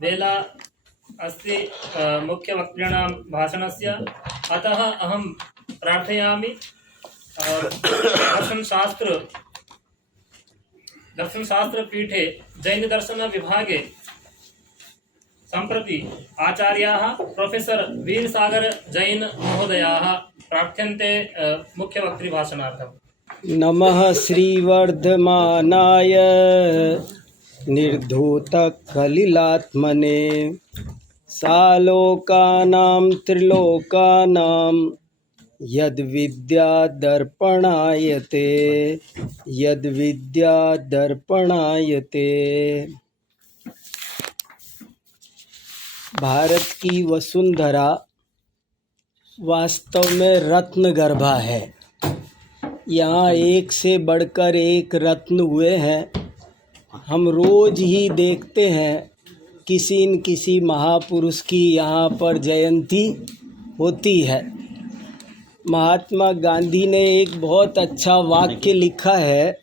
वेला अस्ति मुख्यवक्तॄणां भाषणस्य। अतः अहं प्रार्थयामि दर्शनशास्त्रपीठे जैनदर्शनविभागे सम्प्रति आचार्याः प्रोफेसर् वीरसागर जैन महोदयाः प्रार्थ्यन्ते मुख्यवक्तृभाषणार्थम्। नमः श्रीवर्धमानाय निर्धूतकलिलात्मने सालोकानां त्रिलोकानां यद्विद्यादर्पणायते। भारत की वसुंधरा वास्तव में रत्नगर्भा है। यहाँ एक से बढ़कर एक रत्न हुए हैं। हम रोज ही देखते हैं किसी न किसी महापुरुष की यहाँ पर जयंती होती है। महात्मा गांधी ने एक बहुत अच्छा वाक्य लिखा है,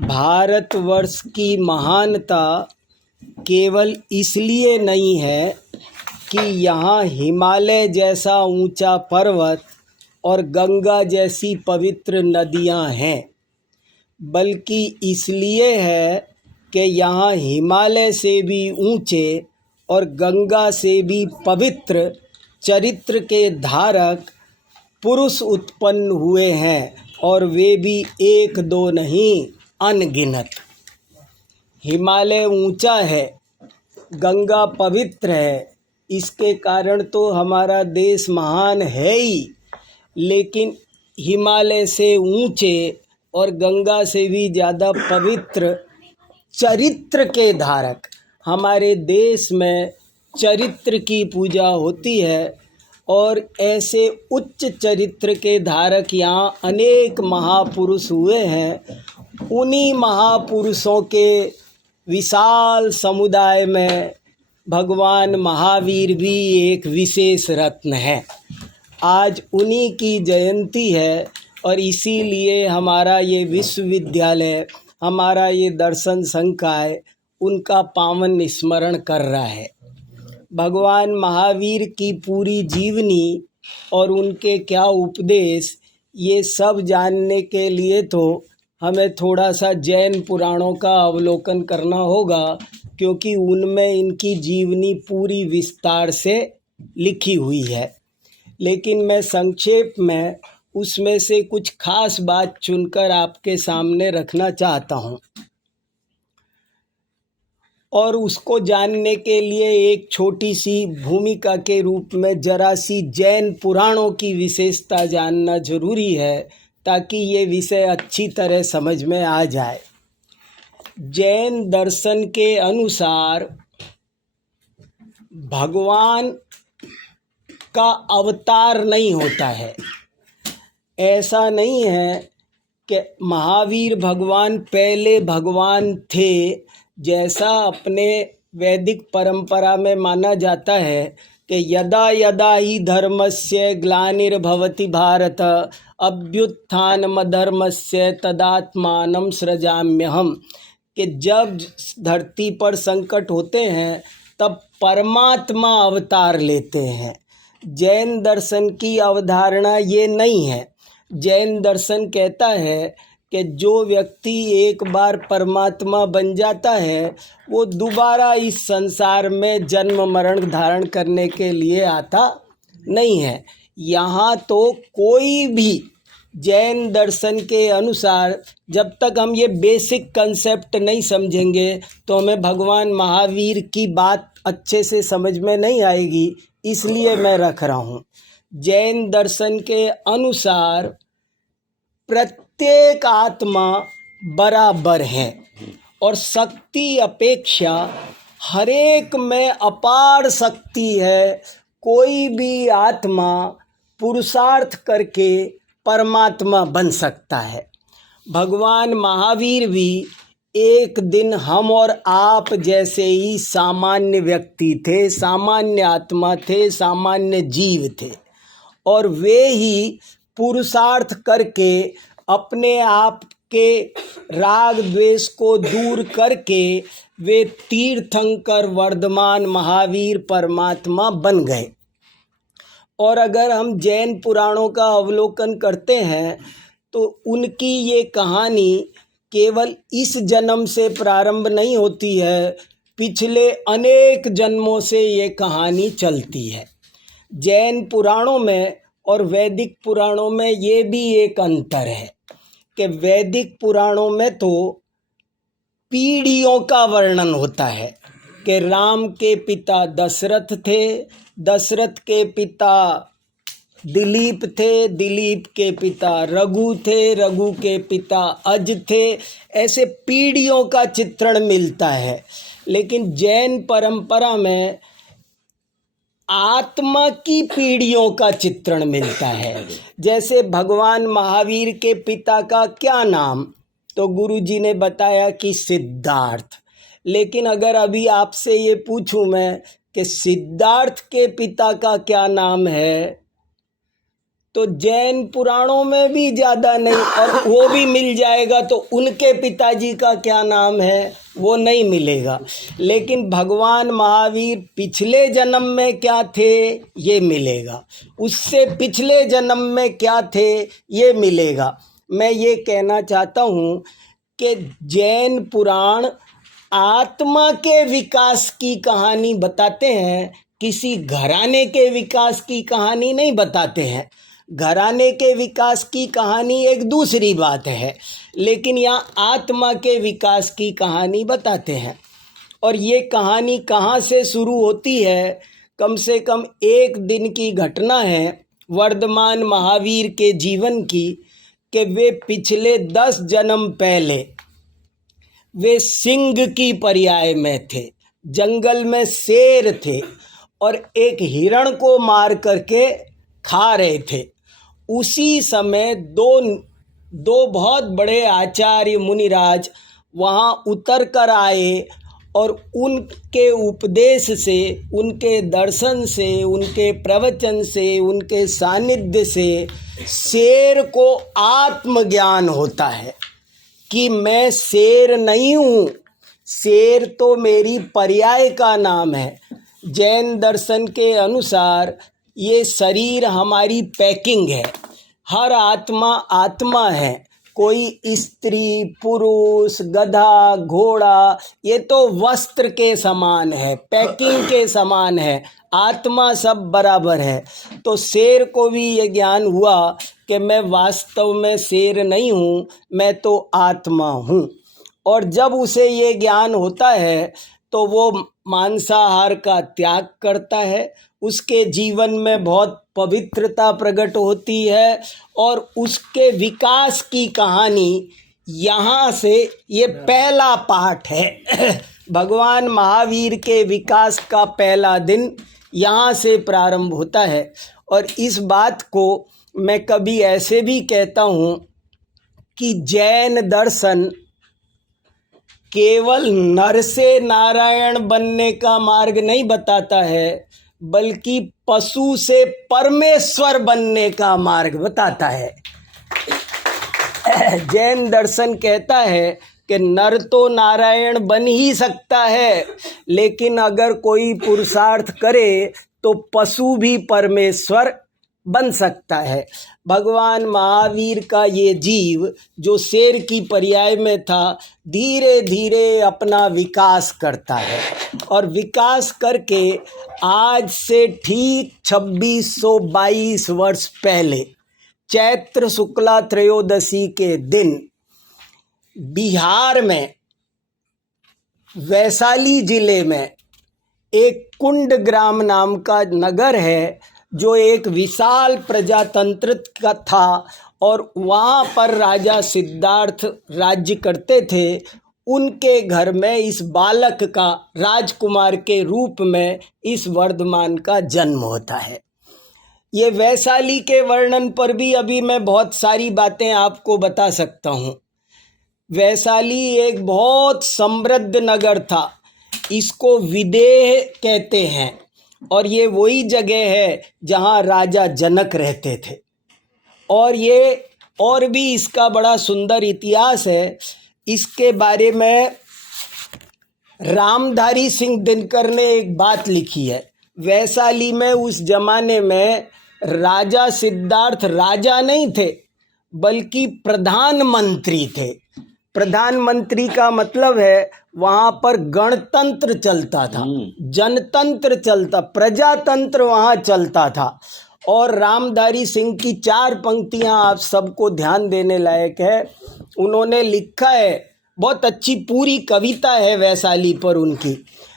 भारतवर्ष की महानता केवल इसलिए नहीं है कि यहाँ हिमालय जैसा ऊंचा पर्वत और गंगा जैसी पवित्र नदियाँ हैं, बल्कि इसलिए है कि यहाँ हिमालय से भी ऊंचे और गंगा से भी पवित्र चरित्र के धारक पुरुष उत्पन्न हुए हैं, और वे भी एक दो नहीं, अनगिनत। हिमालय ऊंचा है, गंगा पवित्र है, इसके कारण तो हमारा देश महान है ही, लेकिन हिमालय से ऊंचे और गंगा से भी ज़्यादा पवित्र चरित्र के धारक, हमारे देश में चरित्र की पूजा होती है। और ऐसे उच्च चरित्र के धारक यहाँ अनेक महापुरुष हुए हैं। उन्हीं महापुरुषों के विशाल समुदाय में भगवान महावीर भी एक विशेष रत्न है। आज उन्हीं की जयंती है और इसीलिए हमारा ये विश्वविद्यालय, हमारा ये दर्शन संकाय उनका पावन स्मरण कर रहा है। भगवान महावीर की पूरी जीवनी और उनके क्या उपदेश, ये सब जानने के लिए तो हमें थोड़ा सा जैन पुराणों का अवलोकन करना होगा, क्योंकि उनमें इनकी जीवनी पूरी विस्तार से लिखी हुई है। लेकिन मैं संक्षेप में उसमें से कुछ खास बात चुनकर आपके सामने रखना चाहता हूँ, और उसको जानने के लिए एक छोटी सी भूमिका के रूप में जरा सी जैन पुराणों की विशेषता जानना जरूरी है, ताकि ये विषय अच्छी तरह समझ में आ जाए। जैन दर्शन के अनुसार भगवान का अवतार नहीं होता है। ऐसा नहीं है कि महावीर भगवान पहले भगवान थे, जैसा अपने वैदिक परंपरा में माना जाता है कि यदा यदा ही धर्मस्य ग्लानिर्भवति भारत अभ्युत्थानमधर्मस्य तदात्मानं सृजाम्यहम्, कि जब धरती पर संकट होते हैं तब परमात्मा अवतार लेते हैं। जैन दर्शन की अवधारणा ये नहीं है। जैन दर्शन कहता है कि जो व्यक्ति एक बार परमात्मा बन जाता है, वो दोबारा इस संसार में जन्म मरण धारण करने के लिए आता नहीं है। यहाँ तो कोई भी जैन दर्शन के अनुसार जब तक हम ये बेसिक कंसेप्ट नहीं समझेंगे तो हमें भगवान महावीर की बात अच्छे से समझ में नहीं आएगी। इसलिए मैं रख रहा हूँ। जैन दर्शन के अनुसार प्रत्येक आत्मा बराबर है और शक्ति अपेक्षा हरेक में अपार शक्ति है। कोई भी आत्मा पुरुषार्थ करके परमात्मा बन सकता है। भगवान महावीर भी एक दिन हम और आप जैसे ही सामान्य व्यक्ति थे, सामान्य आत्मा थे, सामान्य जीव थे, और वे ही पुरुषार्थ करके अपने आप के राग द्वेष को दूर करके वे तीर्थंकर वर्धमान महावीर परमात्मा बन गए। और अगर हम जैन पुराणों का अवलोकन करते हैं तो उनकी ये कहानी केवल इस जन्म से प्रारंभ नहीं होती है, पिछले अनेक जन्मों से ये कहानी चलती है। जैन पुराणों में और वैदिक पुराणों में ये भी एक अंतर है कि वैदिक पुराणों में तो पीढ़ियों का वर्णन होता है कि राम के पिता दशरथ थे, दशरथ के पिता दिलीप थे, दिलीप के पिता रघु थे, रघु के पिता अज थे। ऐसे पीढ़ियों का चित्रण मिलता है। लेकिन जैन परंपरा में आत्मा की पीढ़ियों का चित्रण मिलता है। जैसे भगवान महावीर के पिता का क्या नाम, तो गुरुजी ने बताया कि सिद्धार्थ। लेकिन अगर अभी आपसे ये पूछूं मैं कि सिद्धार्थ के पिता का क्या नाम है, तो जैन पुराणों में भी ज़्यादा नहीं, और वो भी मिल जाएगा तो उनके पिताजी का क्या नाम है वो नहीं मिलेगा। लेकिन भगवान महावीर पिछले जन्म में क्या थे ये मिलेगा, उससे पिछले जन्म में क्या थे ये मिलेगा। मैं ये कहना चाहता हूँ कि जैन पुराण आत्मा के विकास की कहानी बताते हैं, किसी घराने के विकास की कहानी नहीं बताते हैं। घराने के विकास की कहानी एक दूसरी बात है, लेकिन यहाँ आत्मा के विकास की कहानी बताते हैं। और ये कहानी कहाँ से शुरू होती है, कम से कम एक दिन की घटना है वर्धमान महावीर के जीवन की, कि वे पिछले 10 जन्म पहले वे सिंह की पर्याय में थे, जंगल में शेर थे और एक हिरण को मार करके खा रहे थे। उसी समय दो बहुत बड़े आचार्य मुनिराज वहाँ उतर कर आए और उनके उपदेश से, उनके दर्शन से, उनके प्रवचन से, उनके सानिध्य से शेर को आत्मज्ञान होता है कि मैं शेर नहीं हूँ, शेर तो मेरी पर्याय का नाम है। जैन दर्शन के अनुसार ये शरीर हमारी पैकिंग है, हर आत्मा आत्मा है, कोई स्त्री पुरुष गधा घोड़ा ये तो वस्त्र के समान है, पैकिंग के समान है, आत्मा सब बराबर है। तो शेर को भी ये ज्ञान हुआ कि मैं वास्तव में शेर नहीं हूँ, मैं तो आत्मा हूँ। और जब उसे ये ज्ञान होता है तो वो मांसाहार का त्याग करता है, उसके जीवन में बहुत पवित्रता प्रकट होती है और उसके विकास की कहानी यहाँ से ये पहला पाठ है। भगवान महावीर के विकास का पहला दिन यहाँ से प्रारंभ होता है। और इस बात को मैं कभी ऐसे भी कहता हूँ कि जैन दर्शन केवल नर से नारायण बनने का मार्ग नहीं बताता है, बल्कि पशु से परमेश्वर बनने का मार्ग बताता है। जैन दर्शन कहता है कि नर तो नारायण बन ही सकता है, लेकिन अगर कोई पुरुषार्थ करे तो पशु भी परमेश्वर बन सकता है। भगवान महावीर का ये जीव जो शेर की पर्याय में था, धीरे धीरे अपना विकास करता है और विकास करके आज से ठीक 2622 वर्ष पहले चैत्र शुक्ला त्रयोदशी के दिन बिहार में वैशाली जिले में एक कुंड ग्राम नाम का नगर है, जो एक विशाल प्रजातंत्र का था और वहाँ पर राजा सिद्धार्थ राज्य करते थे। उनके घर में इस बालक का राजकुमार के रूप में इस वर्धमान का जन्म होता है। ये वैशाली के वर्णन पर भी अभी मैं बहुत सारी बातें आपको बता सकता हूँ। वैशाली एक बहुत समृद्ध नगर था, इसको विदेह कहते हैं और ये वही जगह है जहाँ राजा जनक रहते थे। और ये और भी इसका बड़ा सुंदर इतिहास है। इसके बारे में रामधारी सिंह दिनकर ने एक बात लिखी है। वैशाली में उस जमाने में राजा सिद्धार्थ राजा नहीं थे बल्कि प्रधानमंत्री थे। प्रधानमंत्री का मतलब है वहाँ पर गणतंत्र चलता था, जनतंत्र चलता, प्रजातंत्र वहाँ चलता था। और रामधारी सिंह की 4 पंक्तियाँ आप सबको ध्यान देने लायक है। उन्होंने लिखा है, बहुत अच्छी पूरी कविता है वैशाली पर उनकी,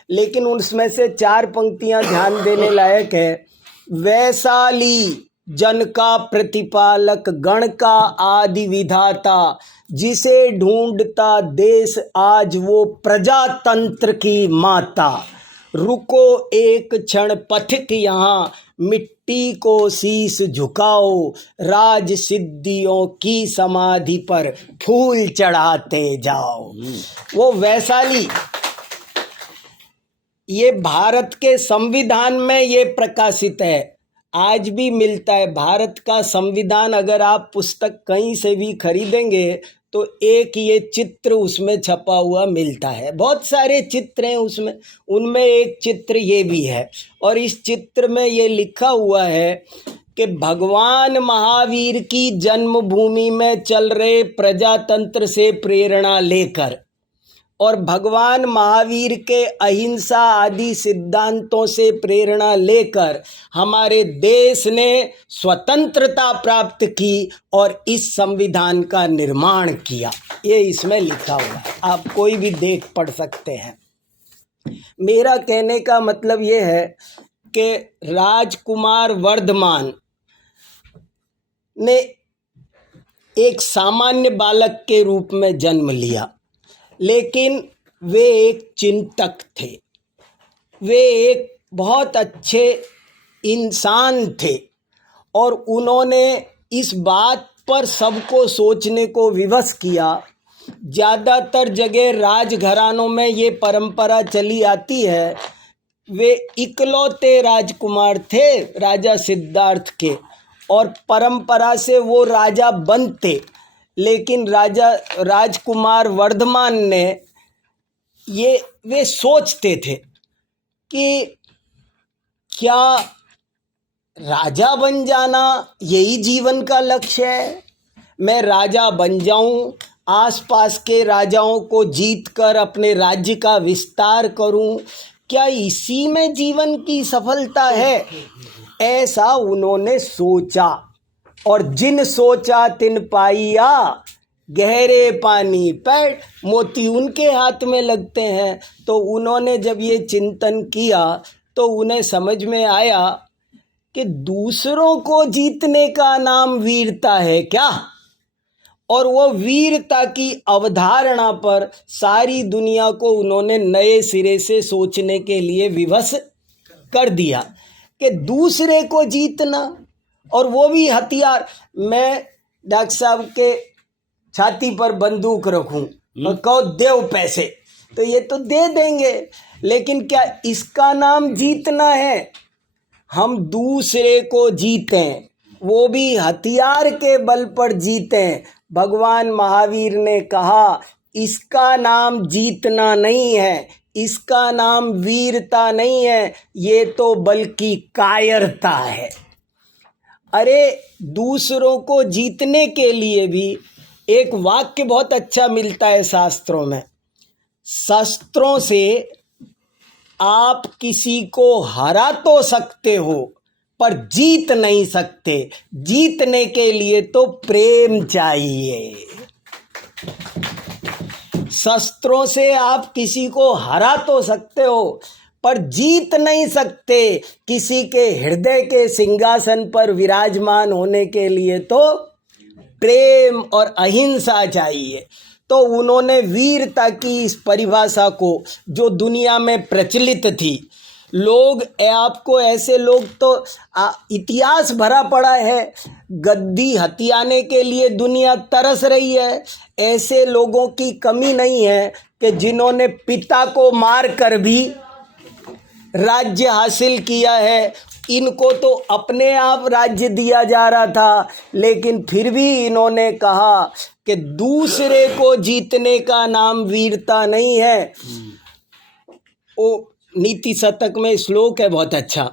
लेकिन उसमें से 4 पंक्तियाँ ध्यान देने लायक है। वैशाली जन का प्रतिपालक, गण का आदि विधाता, जिसे ढूंढता देश आज वो प्रजातंत्र की माता। रुको एक क्षण पथिक यहाँ, मिट्टी को शीश झुकाओ, राज सिद्धियों की समाधि पर फूल चढ़ाते जाओ। वो वैशाली, ये भारत के संविधान में ये प्रकाशित है, आज भी मिलता है। भारत का संविधान अगर आप पुस्तक कहीं से भी खरीदेंगे तो एक ये चित्र उसमें छपा हुआ मिलता है। बहुत सारे चित्र हैं उसमें, उनमें एक चित्र ये भी है। और इस चित्र में ये लिखा हुआ है कि भगवान महावीर की जन्मभूमि में चल रहे प्रजातंत्र से प्रेरणा लेकर और भगवान महावीर के अहिंसा आदि सिद्धांतों से प्रेरणा लेकर हमारे देश ने स्वतंत्रता प्राप्त की और इस संविधान का निर्माण किया। ये इसमें लिखा हुआ है, आप कोई भी देख पढ़ सकते हैं। मेरा कहने का मतलब ये है कि राजकुमार वर्धमान ने एक सामान्य बालक के रूप में जन्म लिया, लेकिन वे एक चिंतक थे, वे एक बहुत अच्छे इंसान थे। और उन्होंने इस बात पर सबको सोचने को विवश किया। ज़्यादातर जगह राजघरानों में ये परंपरा चली आती है। वे इकलौते राजकुमार थे राजा सिद्धार्थ के, और परंपरा से वो राजा बनते। लेकिन राजकुमार वर्धमान ने वे सोचते थे कि क्या राजा बन जाना यही जीवन का लक्ष्य है? मैं राजा बन जाऊं, आसपास के राजाओं को जीत कर अपने राज्य का विस्तार करूं, क्या इसी में जीवन की सफलता है? ऐसा उन्होंने सोचा। और जिन सोचा तिन पाइया, गहरे पानी पैठ मोती उनके हाथ में लगते हैं। तो उन्होंने जब ये चिंतन किया तो उन्हें समझ में आया कि दूसरों को जीतने का नाम वीरता है क्या? और वो वीरता की अवधारणा पर सारी दुनिया को उन्होंने नए सिरे से सोचने के लिए विवश कर दिया कि दूसरे को जीतना, और वो भी हथियार। मैं डॉक्टर साहब के छाती पर बंदूक रखूं और कहो देव पैसे, तो ये तो दे देंगे, लेकिन क्या इसका नाम जीतना है? हम दूसरे को जीतें, वो भी हथियार के बल पर जीतें। भगवान महावीर ने कहा इसका नाम जीतना नहीं है, इसका नाम वीरता नहीं है, ये तो बल्कि कायरता है। अरे दूसरों को जीतने के लिए भी एक वाक्य बहुत अच्छा मिलता है शास्त्रों में। शस्त्रों से आप किसी को हरा तो सकते हो पर जीत नहीं सकते। जीतने के लिए तो प्रेम चाहिए। शस्त्रों से आप किसी को हरा तो सकते हो पर जीत नहीं सकते। किसी के हृदय के सिंहासन पर विराजमान होने के लिए तो प्रेम और अहिंसा चाहिए। तो उन्होंने वीरता की इस परिभाषा को, जो दुनिया में प्रचलित थी, लोग आपको ऐसे लोग तो इतिहास भरा पड़ा है, गद्दी हथियाने के लिए दुनिया तरस रही है। ऐसे लोगों की कमी नहीं है कि जिन्होंने पिता को मार कर भी राज्य हासिल किया है, इनको तो अपने आप राज्य दिया जा रहा था, लेकिन फिर भी इन्होंने कहा कि दूसरे को जीतने का नाम वीरता नहीं है। वो नीति शतक में श्लोक है बहुत अच्छा,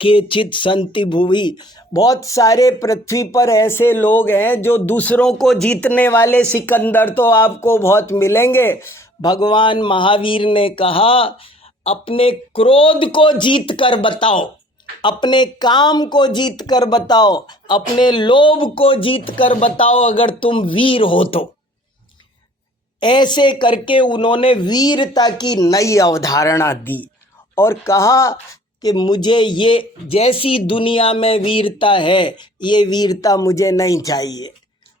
केचित् सन्ति भुवि, बहुत सारे पृथ्वी पर ऐसे लोग हैं जो दूसरों को जीतने वाले सिकंदर तो आपको बहुत मिलेंगे। भगवान महावीर ने कहा अपने क्रोध को जीत कर बताओ, अपने काम को जीत कर बताओ, अपने लोभ को जीत कर बताओ अगर तुम वीर हो तो। ऐसे करके उन्होंने वीरता की नई अवधारणा दी और कहा कि मुझे ये जैसी दुनिया में वीरता है, ये वीरता मुझे नहीं चाहिए।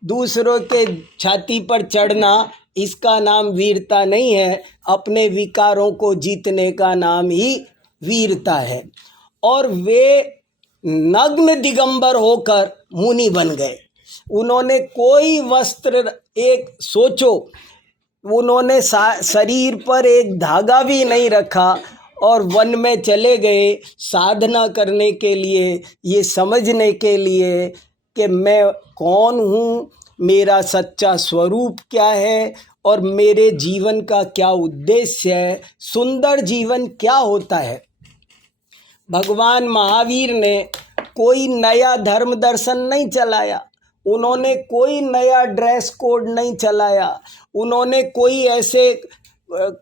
दूसरों के छाती पर चढ़ना, इसका नाम वीरता नहीं है, अपने विकारों को जीतने का नाम ही वीरता है। और वे नग्न दिगंबर होकर मुनि बन गए। उन्होंने कोई वस्त्र, एक सोचो, उन्होंने शरीर पर एक धागा भी नहीं रखा और वन में चले गए साधना करने के लिए, ये समझने के लिए कि मैं कौन हूँ, मेरा सच्चा स्वरूप क्या है और मेरे जीवन का क्या उद्देश्य है, सुंदर जीवन क्या होता है। भगवान महावीर ने कोई नया धर्म दर्शन नहीं चलाया, उन्होंने कोई नया ड्रेस कोड नहीं चलाया, उन्होंने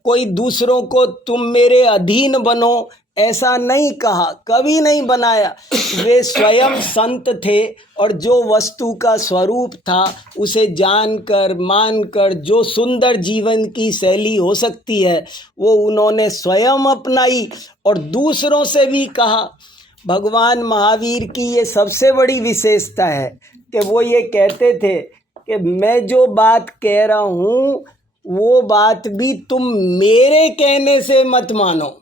कोई दूसरों को तुम मेरे अधीन बनो ऐसा नहीं कहा, कभी नहीं बनाया। वे स्वयं संत थे और जो वस्तु का स्वरूप था उसे जानकर मानकर जो सुंदर जीवन की शैली हो सकती है वो उन्होंने स्वयं अपनाई और दूसरों से भी कहा। भगवान महावीर की ये सबसे बड़ी विशेषता है कि वो ये कहते थे कि मैं जो बात कह रहा हूँ वो बात भी तुम मेरे कहने से मत मानो,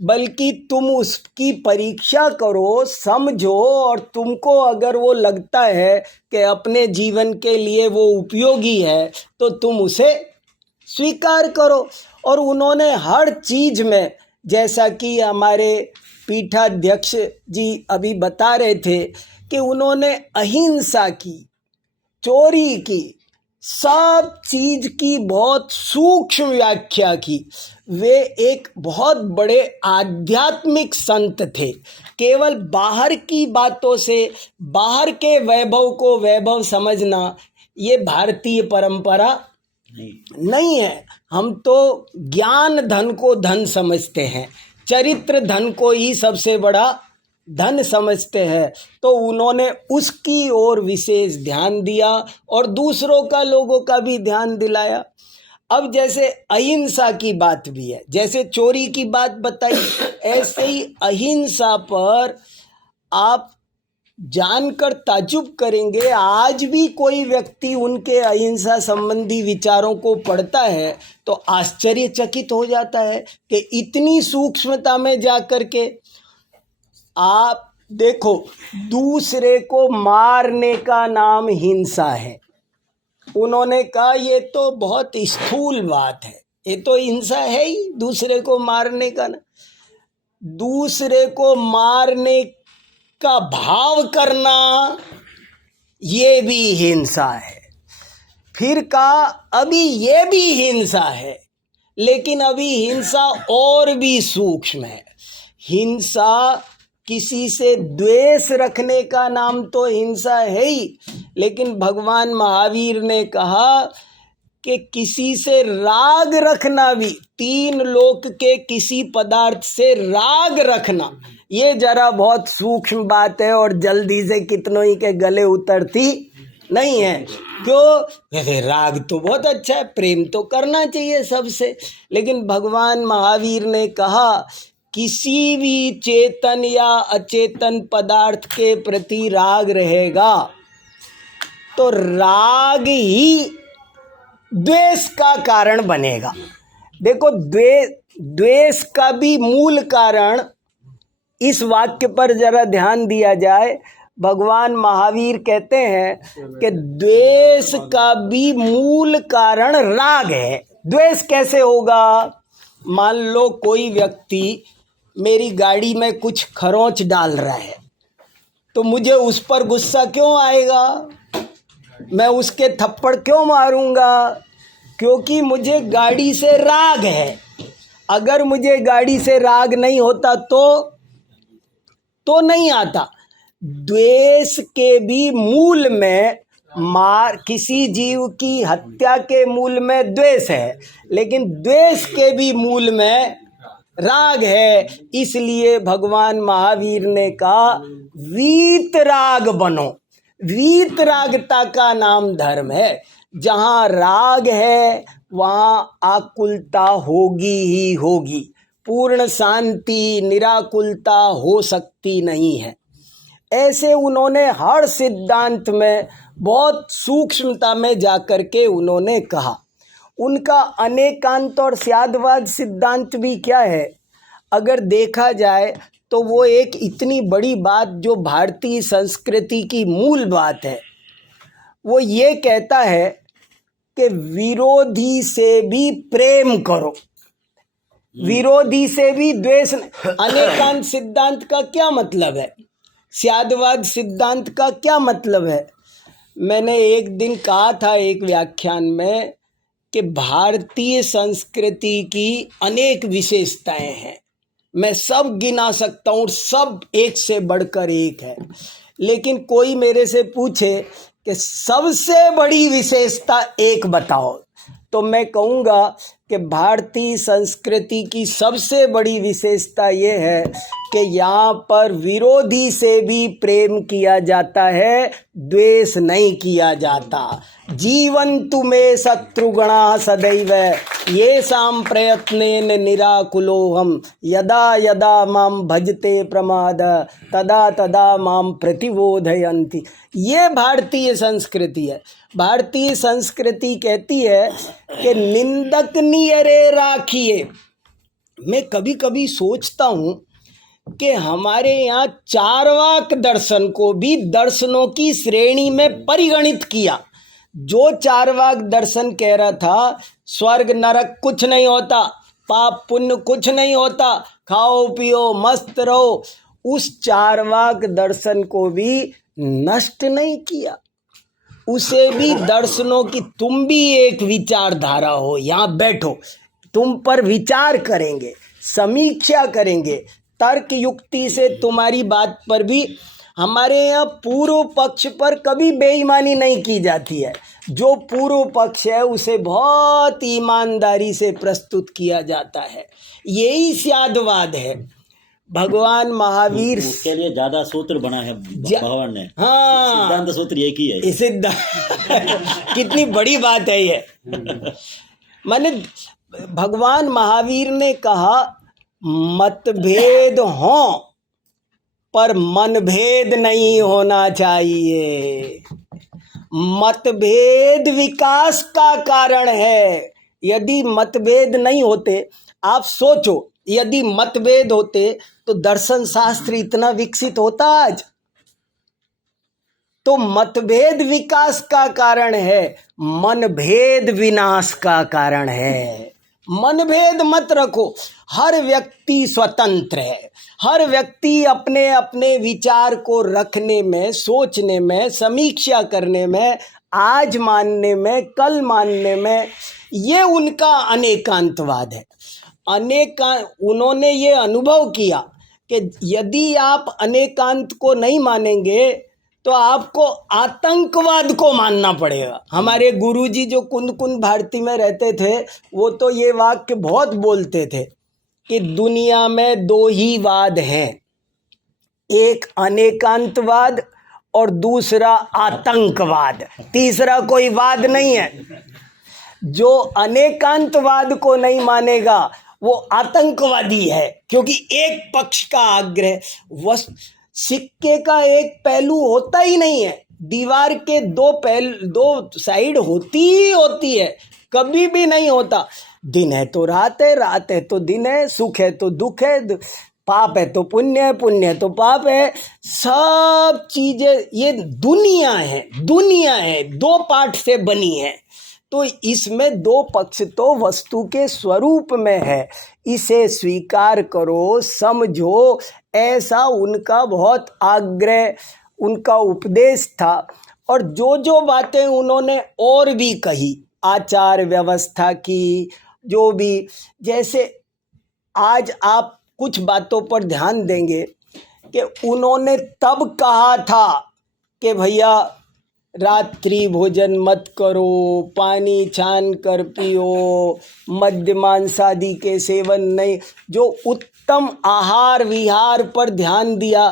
बल्कि तुम उसकी परीक्षा करो, समझो, और तुमको अगर वो लगता है कि अपने जीवन के लिए वो उपयोगी है तो तुम उसे स्वीकार करो। और उन्होंने हर चीज़ में, जैसा कि हमारे पीठाध्यक्ष जी अभी बता रहे थे कि उन्होंने अहिंसा की, चोरी की, सब चीज की बहुत सूक्ष्म व्याख्या की। वे एक बहुत बड़े आध्यात्मिक संत थे। केवल बाहर की बातों से बाहर के वैभव को वैभव समझना ये भारतीय परंपरा नहीं है। हम तो ज्ञान धन को धन समझते हैं, चरित्र धन को ही सबसे बड़ा धन समझते हैं। तो उन्होंने उसकी ओर विशेष ध्यान दिया और दूसरों का, लोगों का भी ध्यान दिलाया। अब जैसे अहिंसा की बात भी है, जैसे चोरी की बात बताई, ऐसे ही अहिंसा पर आप जानकर ताज्जुब करेंगे। आज भी कोई व्यक्ति उनके अहिंसा संबंधी विचारों को पढ़ता है तो आश्चर्यचकित हो जाता है कि इतनी सूक्ष्मता में जाकर के आप देखो, दूसरे को मारने का नाम हिंसा है। उन्होंने कहा ये तो बहुत स्थूल बात है, ये तो हिंसा है ही, दूसरे को मारने का ना, दूसरे को मारने का भाव करना ये भी हिंसा है। फिर कहा अभी ये भी हिंसा है, लेकिन अभी हिंसा और भी सूक्ष्म है। हिंसा किसी से द्वेष रखने का नाम तो हिंसा है ही, लेकिन भगवान महावीर ने कहा कि किसी से राग रखना भी, तीन लोक के किसी पदार्थ से राग रखना, ये जरा बहुत सूक्ष्म बात है और जल्दी से कितनों ही के गले उतरती नहीं है। क्यों? वैसे राग तो बहुत अच्छा है, प्रेम तो करना चाहिए सबसे, लेकिन भगवान महावीर ने कहा किसी भी चेतन या अचेतन पदार्थ के प्रति राग रहेगा तो राग ही द्वेष का कारण बनेगा। देखो, द्वेष का भी मूल कारण, इस वाक्य पर जरा ध्यान दिया जाए। भगवान महावीर कहते हैं कि द्वेष का भी मूल कारण राग है। द्वेष कैसे होगा? मान लो कोई व्यक्ति मेरी गाड़ी में कुछ खरोंच डाल रहा है, तो मुझे उस पर गुस्सा क्यों आएगा? मैं उसके थप्पड़ क्यों मारूंगा? क्योंकि मुझे गाड़ी से राग है। अगर मुझे गाड़ी से राग नहीं होता तो नहीं आता। द्वेष के भी मूल में किसी जीव की हत्या के मूल में द्वेष है, लेकिन द्वेष के भी मूल में राग है। इसलिए भगवान महावीर ने कहा वीतराग बनो। वीतरागता का नाम धर्म है। जहाँ राग है वहाँ आकुलता होगी ही होगी। पूर्ण शांति निराकुलता हो सकती नहीं है। ऐसे उन्होंने हर सिद्धांत में बहुत सूक्ष्मता में जाकर के उन्होंने कहा। उनका अनेकांत और स्यादवाद सिद्धांत भी क्या है, अगर देखा जाए तो वो एक इतनी बड़ी बात जो भारतीय संस्कृति की मूल बात है, वो ये कहता है कि विरोधी से भी प्रेम करो, विरोधी से भी द्वेष। अनेकांत सिद्धांत का क्या मतलब है? स्यादवाद सिद्धांत का क्या मतलब है? मैंने एक दिन कहा था एक व्याख्यान में कि भारतीय संस्कृति की अनेक विशेषताएं हैं। मैं सब गिना सकता हूँ, सब एक से बढ़कर एक है। लेकिन कोई मेरे से पूछे कि सबसे बड़ी विशेषता एक बताओ, तो मैं कहूँगा कि भारतीय संस्कृति की सबसे बड़ी विशेषता ये है कि यहाँ पर विरोधी से भी प्रेम किया जाता है, द्वेष नहीं किया जाता। जीवन्तु मे शत्रुगणा सदैव येषां प्रयत्नेन निराकुलोऽहं यदा यदा मां भजते प्रमाद तदा तदा मां प्रतिबोधयन्ति। ये भारतीय संस्कृति है। भारतीय संस्कृति कहती है कि निंदक नियरे राखिए। मैं कभी कभी सोचता हूँ कि हमारे यहाँ चार्वाक दर्शन को भी दर्शनों की श्रेणी में परिगणित किया। जो चार्वाक दर्शन कह रहा था स्वर्ग नरक कुछ नहीं होता, पाप पुण्य कुछ नहीं होता, खाओ पियो मस्त रहो, उस चार्वाक दर्शन को भी नष्ट नहीं किया। उसे भी दर्शनों की, तुम भी एक विचारधारा हो, यहाँ बैठो, तुम पर विचार करेंगे, समीक्षा करेंगे, तर्क युक्ति से तुम्हारी बात पर भी। हमारे यहाँ पूर्व पक्ष पर कभी बेईमानी नहीं की जाती है। जो पूर्व पक्ष है उसे बहुत ईमानदारी से प्रस्तुत किया जाता है। यही स्यादवाद है। भगवान महावीर उसके लिए ज्यादा सूत्र बना है भगवान ने। हाँ, सिद्धांत सूत्र एक ही है। सिद्धांत कितनी बड़ी बात है ये। माने भगवान महावीर ने कहा मतभेद हो पर मनभेद नहीं होना चाहिए। मतभेद विकास का कारण है। यदि मतभेद नहीं होते, आप सोचो, यदि मतभेद होते तो दर्शन शास्त्र इतना विकसित होता आज? तो मतभेद विकास का कारण है, मनभेद विनाश का कारण है। मनभेद मत रखो। हर व्यक्ति स्वतंत्र है। हर व्यक्ति अपने अपने विचार को रखने में, सोचने में, समीक्षा करने में, आज मानने में, कल मानने में, ये उनका अनेकांतवाद है। उन्होंने ये अनुभव किया कि यदि आप अनेकांत को नहीं मानेंगे तो आपको आतंकवाद को मानना पड़ेगा। हमारे गुरुजी जो कुंद कुंद भारती में रहते थे, वो तो ये वाक्य बहुत बोलते थे कि दुनिया में दो ही वाद हैं, एक अनेकांतवाद और दूसरा आतंकवाद। तीसरा कोई वाद नहीं है। जो अनेकांतवाद को नहीं मानेगा वो आतंकवादी है, क्योंकि एक पक्ष का आग्रह। सिक्के का एक पहलू होता ही नहीं है। दीवार के दो साइड होती ही होती है, कभी भी नहीं होता। दिन है तो रात है, रात है तो दिन है, सुख है तो दुख है, पाप है तो पुण्य है, पुण्य है तो पाप है। सब चीजें ये दुनिया है, दो पार्ट से बनी है। तो इसमें दो पक्ष तो वस्तु के स्वरूप में है, इसे स्वीकार करो, समझो, ऐसा उनका बहुत आग्रह, उनका उपदेश था। और जो जो बातें उन्होंने और भी कही, आचार व्यवस्था की, जो भी, जैसे आज आप कुछ बातों पर ध्यान देंगे कि उन्होंने तब कहा था कि भैया रात्रि भोजन मत करो, पानी छान कर पियो, मद्य मांसादि के सेवन नहीं, जो उत्तम आहार विहार पर ध्यान दिया।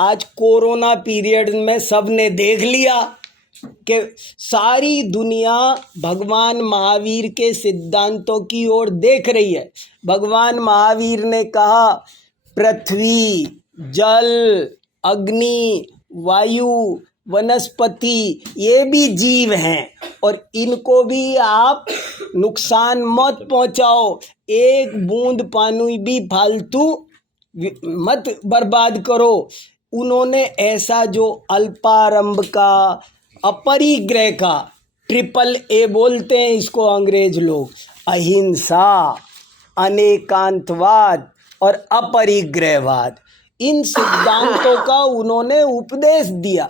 आज कोरोना पीरियड में सबने देख लिया कि सारी दुनिया भगवान महावीर के सिद्धांतों की ओर देख रही है। भगवान महावीर ने कहा पृथ्वी, जल, अग्नि, वायु, वनस्पति, ये भी जीव हैं और इनको भी आप नुकसान मत पहुंचाओ, एक बूंद पानी भी फालतू मत बर्बाद करो। उन्होंने ऐसा जो अल्पारंभ का, अपरिग्रह का, ट्रिपल ए बोलते हैं इसको अंग्रेज लोग, अहिंसा, अनेकांतवाद और अपरिग्रहवाद, इन सिद्धांतों का उन्होंने उपदेश दिया।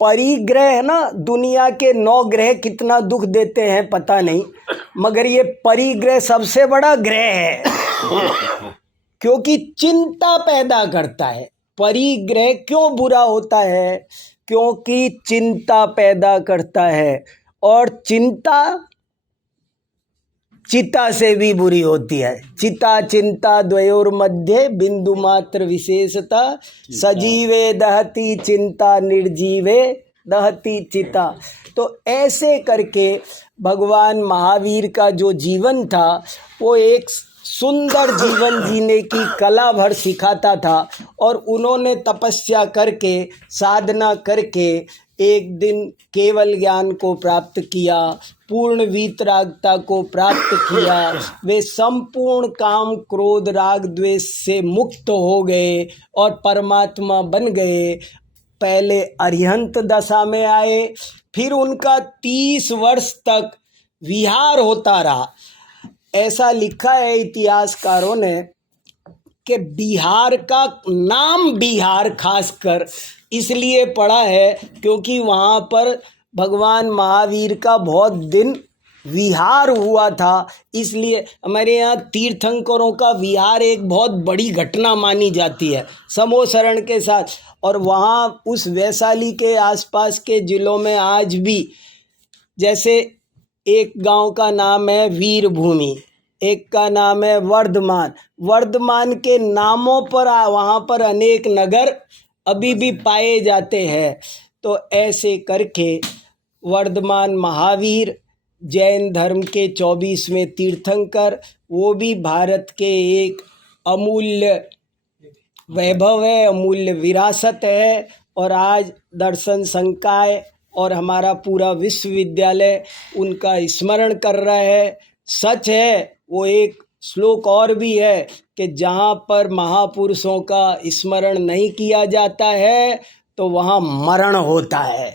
परिग्रह ना, दुनिया के 9 ग्रह कितना दुख देते हैं पता नहीं, मगर ये परिग्रह सबसे बड़ा ग्रह है क्योंकि चिंता पैदा करता है। परिग्रह क्यों बुरा होता है? क्योंकि चिंता पैदा करता है, और चिंता चिता से भी बुरी होती है। चिता चिंता द्वयोर मध्य बिंदु मात्र विशेषता, सजीवे दहती चिंता, निर्जीवे दहती चिता। तो ऐसे करके भगवान महावीर का जो जीवन था वो एक सुंदर जीवन जीने की कला भर सिखाता था। और उन्होंने तपस्या करके, साधना करके एक दिन केवल ज्ञान को प्राप्त किया, पूर्ण वीतरागता को प्राप्त किया। वे संपूर्ण काम क्रोध राग द्वेष से मुक्त हो गए और परमात्मा बन गए। पहले अरिहंत दशा में आए, फिर उनका 30 वर्ष तक विहार होता रहा। ऐसा लिखा है इतिहासकारों ने कि बिहार का नाम बिहार खासकर इसलिए पड़ा है क्योंकि वहाँ पर भगवान महावीर का बहुत दिन विहार हुआ था। इसलिए हमारे यहाँ तीर्थंकरों का विहार एक बहुत बड़ी घटना मानी जाती है समोसरण के साथ। और वहाँ उस वैशाली के आसपास के ज़िलों में आज भी, जैसे एक गांव का नाम है वीरभूमि, एक का नाम है वर्धमान। वर्धमान के नामों पर वहाँ पर अनेक नगर अभी भी पाए जाते हैं। तो ऐसे करके वर्धमान महावीर जैन धर्म के 24वें तीर्थंकर, वो भी भारत के एक अमूल्य वैभव है, अमूल्य विरासत है। और आज दर्शन संकाय और हमारा पूरा विश्वविद्यालय उनका स्मरण कर रहा है। सच है, वो एक श्लोक और भी है कि जहाँ पर महापुरुषों का स्मरण नहीं किया जाता है तो वहाँ मरण होता है।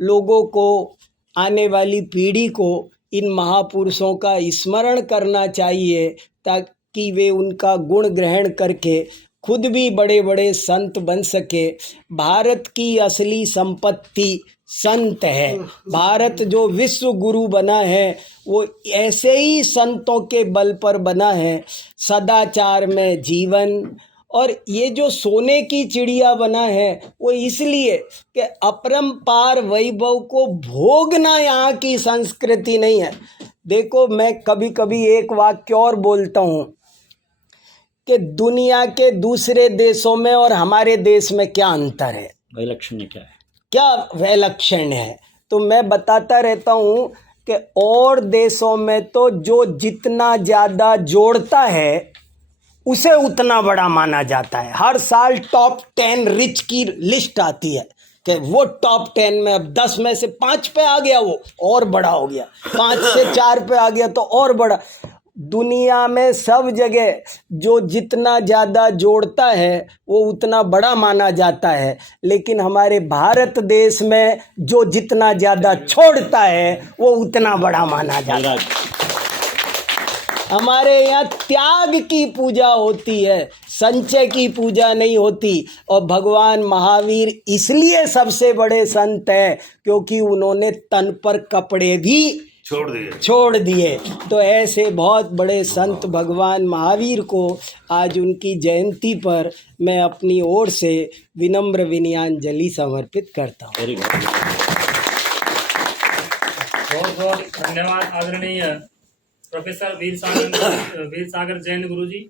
लोगों को, आने वाली पीढ़ी को इन महापुरुषों का स्मरण करना चाहिए ताकि वे उनका गुण ग्रहण करके खुद भी बड़े बड़े संत बन सके। भारत की असली संपत्ति संत है। भारत जो विश्व गुरु बना है वो ऐसे ही संतों के बल पर बना है। सदाचार में जीवन, और ये जो सोने की चिड़िया बना है वो इसलिए कि अपरंपार वैभव को भोगना यहाँ की संस्कृति नहीं है। देखो, मैं कभी कभी एक वाक्य और बोलता हूँ कि दुनिया के दूसरे देशों में और हमारे देश में क्या अंतर है, वैलक्षण्य क्या है, क्या वैलक्षण है। तो मैं बताता रहता हूँ कि और देशों में तो जो जितना ज़्यादा जोड़ता है उसे उतना बड़ा माना जाता है। हर साल टॉप 10 रिच की लिस्ट आती है कि वो टॉप 10 में अब 10 में से 5 पे आ गया, वो और बड़ा हो गया, 5 से 4 पे आ गया तो और बड़ा। दुनिया में सब जगह जो जितना ज़्यादा जोड़ता है वो उतना बड़ा माना जाता है, लेकिन हमारे भारत देश में जो जितना ज़्यादा छोड़ता है वो उतना बड़ा माना जाता है। हमारे यहाँ त्याग की पूजा होती है, संचय की पूजा नहीं होती। और भगवान महावीर इसलिए सबसे बड़े संत हैं क्योंकि उन्होंने तन पर कपड़े भी छोड़ दिए। तो ऐसे बहुत बड़े संत भगवान महावीर को आज उनकी जयंती पर मैं अपनी ओर से विनम्र विनयाञ्जलि समर्पित करता हूँ। Very good. बहुत बहुत धन्यवाद आदरणीय प्रोफेसर वीर सागर जैन गुरुजी।